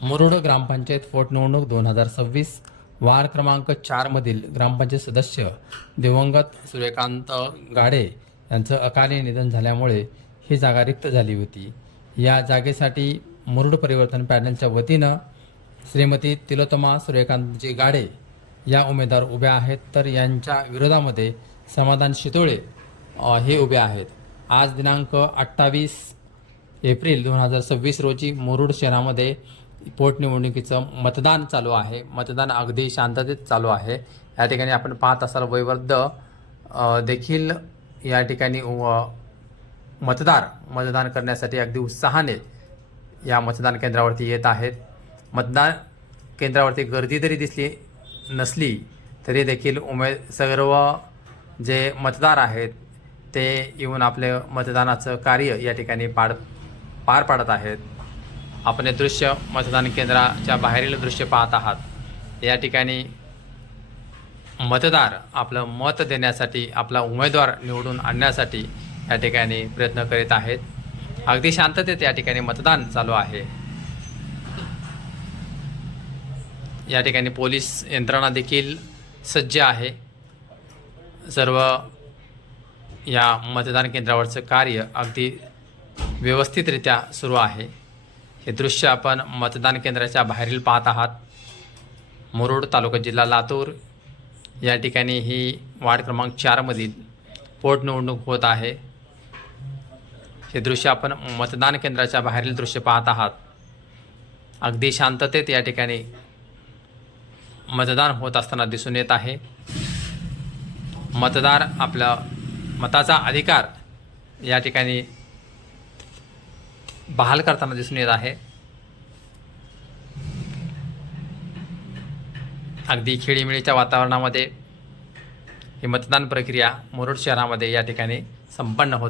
मुरुड ग्रामपंचायत पोटनिवडणूक 2026 वार्ड क्रमांक 4 मधील ग्रामपंचायत सदस्य दिवंगत सूर्यकांत गाडे यांचं अकाली निधन झाल्यामुळे ही जागा रिक्त झाली होती। या जागेसाठी मुरुड परिवर्तन पॅनलच्या वतीनं श्रीमती तिलोत्तमा सूर्यकांतजी गाडे या उमेदवार उभ्या आहेत, तर यांच्या विरोधामध्ये समाधान शितोळे हे उभे आहेत। आज दिनांक 28 एप्रिल 2026 रोजी मुरुड शहरामध्ये पोटनिवडणुकीचं मतदान चालू आहे। मतदान अगदी शांततेत चालू आहे। या ठिकाणी आपण पाहत असाल वयोवृद्ध देखील या ठिकाणी मतदान करण्यासाठी अगदी उत्साहाने या मतदान केंद्रावरती येत आहेत। मतदान केंद्रावरती गर्दी जरी दिसली नसली तरी देखील सर्व जे मतदार आहेत ते येऊन आपले मतदानाचं कार्य या ठिकाणी पार पाडत आहेत। आपण हे दृश्य मतदान केंद्राच्या बाहेरील दृश्य पाहत आहात। या ठिकाणी मतदार आपलं मत देण्यासाठी, आपला उमेदवार निवडून आणण्यासाठी या ठिकाणी प्रयत्न करीत आहेत। अगदी शांततेत या ठिकाणी मतदान चालू आहे। या ठिकाणी पोलीस यंत्रणा देखील सज्ज आहे। सर्व या मतदान केंद्रावरचं कार्य अगदी व्यवस्थितरित्या सुरू आहे। हे दृश्य आपण मतदान केंद्राच्या बाहेरील पाहत आहात। मुरुड तालुका जिल्हा लातूर या ठिकाणी ही वार्ड क्रमांक 4 मधील पोटनिवडणूक होत आहे। हे दृश्य आपण मतदान केंद्राच्या बाहेरील दृश्य पाहत आहात। अगदी शांततेत या ठिकाणी मतदान होत असताना दिसून येत आहे। मतदार आपला मताचा अधिकार या ठिकाणी बहाल करताना दिसून येत आहे। अगदी खेळीमेळीच्या वातावरणामध्ये ही मतदान प्रक्रिया मुरुड शहरामध्ये या ठिकाणी संपन्न होत आहे।